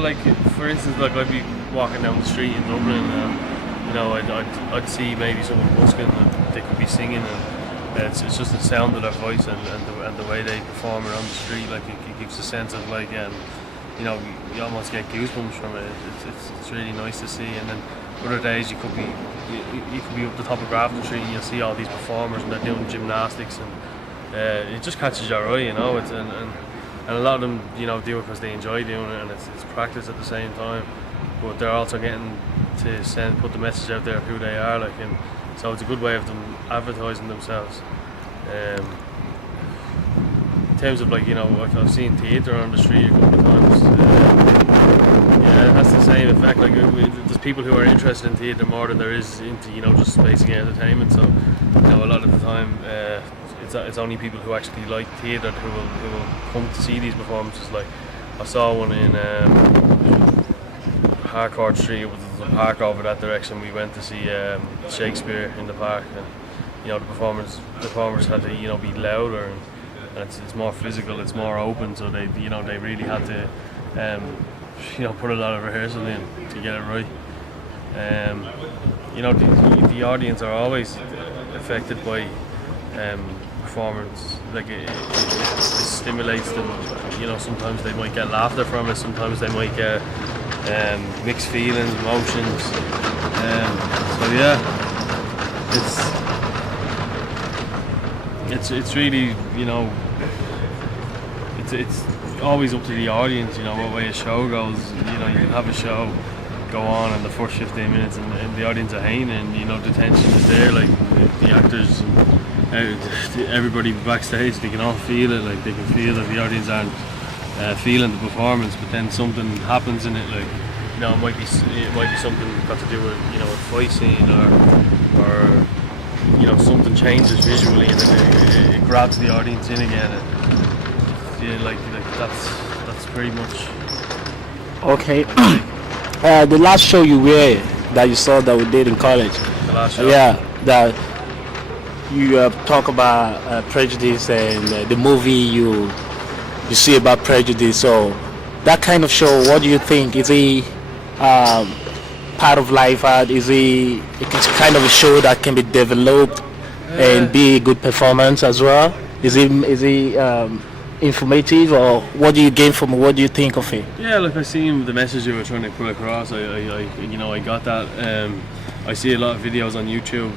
like for instance, like I'd be walking down the street in Dublin, and I'd see maybe someone busking and they could be singing, and it's just the sound of their voice and the way they perform around the street. Like it gives a sense of like you almost get goosebumps from it. It's really nice to see. And then other days you could be up the top of Grafton Street and you'll see all these performers and they're doing gymnastics, and it just catches your eye, and a lot of them, do it because they enjoy doing it, and it's practice at the same time. But they're also getting to put the message out there of who they are, and so it's a good way of them advertising themselves. In terms of I've seen theatre on the street a couple of times. It has the same effect. Like there's people who are interested in theatre more than there is into just basic entertainment. So a lot of the time it's only people who actually like theatre who will come to see these performances. Like I saw one in Harcourt Street. It was the park over that direction. We went to see Shakespeare in the park, and the performers had to be louder, and it's more physical, it's more open. So they they really had to put a lot of rehearsal in to get it right. The audience are always affected by performance. Like it stimulates them. Sometimes they might get laughter from it. Sometimes they might get mixed feelings, emotions. So yeah, it's really it's always up to the audience. What way a show goes. You can have a show go on in the first 15 minutes and the audience are hating, and the tension is there. Like the actors and everybody backstage, they can all feel it. Like they can feel that the audience aren't feeling the performance, but then something happens in it. Like it might be something got to do with a fight scene or something changes visually, and then it grabs the audience in again. And, that's pretty much okay. The last show that you saw that we did in college. The last show. That you talk about prejudice and the movie you see about prejudice. So that kind of show, what do you think? Is it part of life art? Is it kind of a show that can be developed and be a good performance as well? Is it informative, or what do you gain from it? What do you think of it? Yeah, like I seen the message you were trying to put across. I got that. I see a lot of videos on YouTube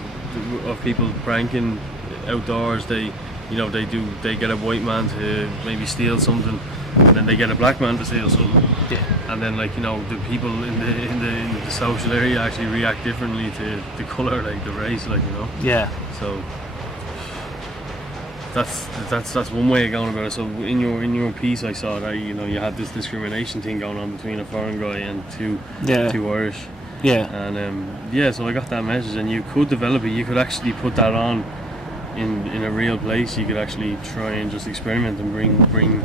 of people pranking outdoors. They get a white man to maybe steal something, and then they get a black man to steal something. Yeah. And then the people in the social area actually react differently to the colour, like the race, Yeah. So that's one way of going about it. So in your piece, I saw that you had this discrimination thing going on between a foreign guy and two Irish. Yeah. And so I got that message, and you could develop it. You could actually put that on in a real place. You could actually try and just experiment and bring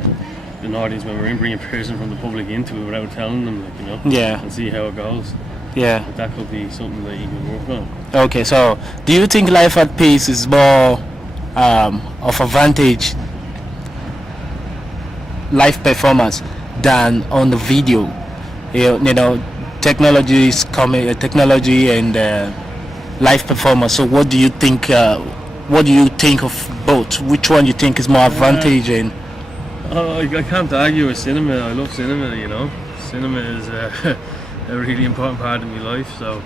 an audience member in, bring a person from the public into it without telling them, Yeah. and see how it goes. Yeah. But that could be something that you can work on. Okay, so do you think life at pace is more of advantage live performance than on the video? Technology is coming, technology and live performance. So what do you think? What do you think of both? Which one you think is more advantage? I can't argue with cinema. I love cinema. Cinema is a really important part of my life. So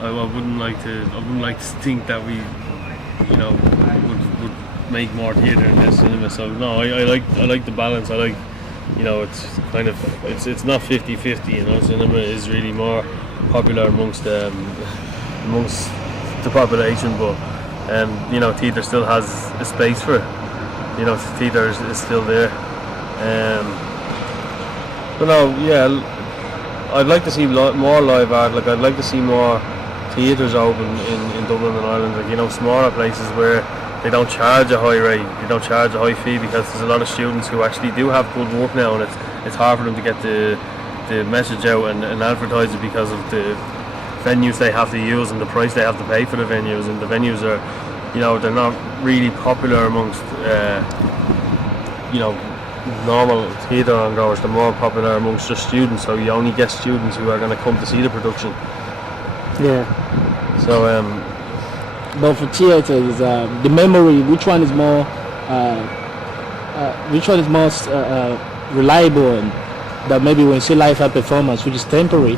I wouldn't like to think that we would make more theatre and less cinema. So no, I like the balance. I like it's kind of it's not 50-50. Cinema is really more popular amongst the population, but theatre still has a space for it. Theatre is still there. But no, yeah, I'd like to see more live art. Like I'd like to see more theatres open in Dublin and Ireland. Like smaller places where they don't charge a high rate, they don't charge a high fee, because there's a lot of students who actually do have good work now, and it's hard for them to get the message out and advertise it because of the venues they have to use and the price they have to pay for the venues, and the venues are they're not really popular amongst normal theatre goers, they're more popular amongst just students. So you only get students who are going to come to see the production. Yeah. So But for theaters, the memory, which one is most reliable, and that maybe when you see live art performance, which is temporary,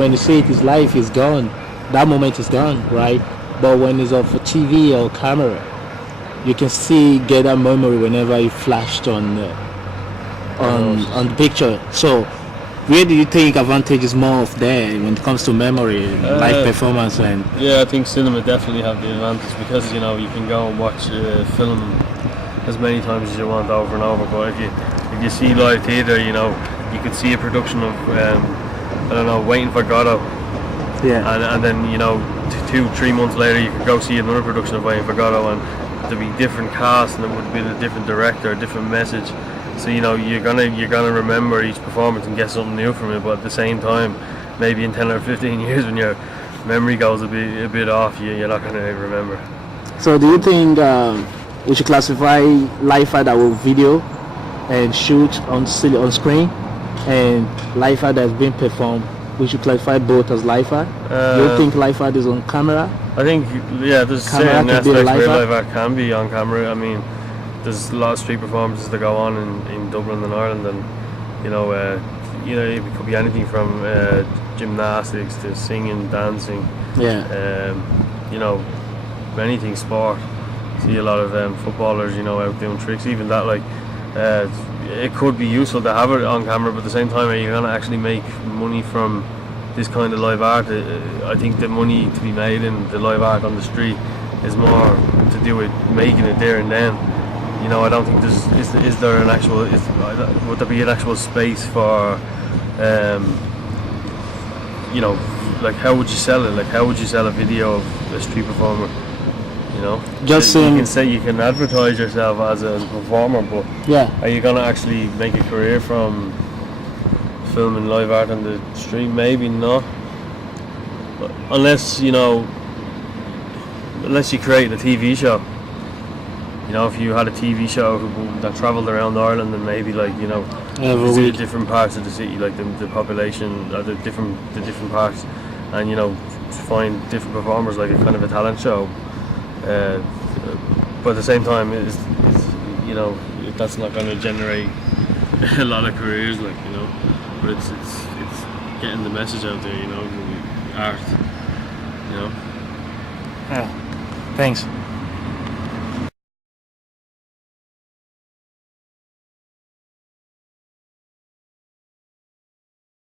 when you see it is live, it's gone. That moment is gone, right? But when it's for TV or camera, you can still get that memory whenever it flashed on the picture. So, where do you think advantage is more of there when it comes to memory, live performance, and? Yeah, I think cinema definitely have the advantage because you can go and watch a film as many times as you want over and over. But if you see live theatre, you could see a production of Waiting for Godot. Yeah. And then 2-3 months later you could go see another production of Waiting for Godot, and there'd be different cast and it would be a different director, a different message. So you're gonna remember each performance and get something new from it. But at the same time, maybe in 10 or 15 years when your memory goes a bit off, you're not gonna remember. So do you think we should classify live art that will video and shoot on screen, and live art that's been performed? We should classify both as live art. Do you think live art is on camera? I think there's Camera certain could be aspects live where art? live art can be on camera. I mean, there's a lot of street performances that go on in Dublin and Ireland, and it could be anything from gymnastics to singing, dancing. Yeah. Anything sport. See a lot of footballers, out doing tricks. Even that, it could be useful to have it on camera, but at the same time, are you going to actually make money from this kind of live art? I think the money to be made in the live art on the street is more to do with making it there and then. I don't think is there an actual, would there be an actual space for, how would you sell it? How would you sell a video of a street performer? Just you can say you can advertise yourself as a performer, but yeah. are you gonna actually make a career from filming live art on the street? Maybe not. But unless you create a TV show. If you had a TV show that travelled around Ireland and maybe visited different parts of the city, like the population, the different parts, and find different performers, like a kind of a talent show. But at the same time, that's not going to generate a lot of careers, But it's getting the message out there, art, Yeah. Thanks.